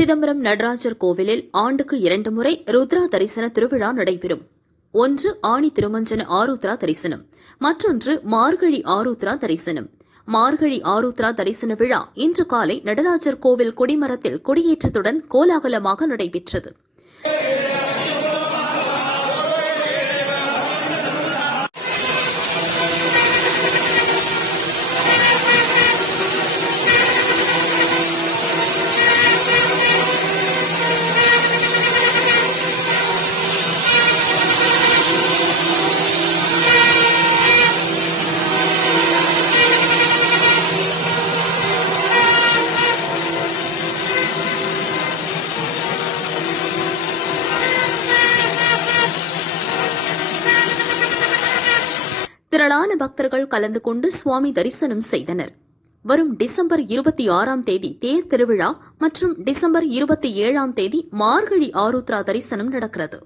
சிதம்பரம் நடராஜர் கோவிலில் ஆண்டுக்கு 2 முறை ருத்ரா தரிசன திருவிழா நடைபெறும். ஒன்று ஆணி திருமஞ்சன ஆருத்ரா தரிசனம், மற்றொன்று மார்கழி ஆருத்ரா தரிசனம். மார்கழி ஆருத்ரா தரிசன விழா இன்று காலை நடராஜர் கோவில் கொடிமரத்தில் கொடியேற்றத்துடன் கோலாகலமாக நடைபெற்றது. திரளான பக்தர்கள் கலந்து கொண்டு சுவாமி தரிசனம் செய்தனர். வரும் டிசம்பர் 26ஆம் தேதி தேர் திருவிழா மற்றும் டிசம்பர் 27ஆம் தேதி மார்கழி ஆருத்ரா தரிசனம் நடக்கிறது.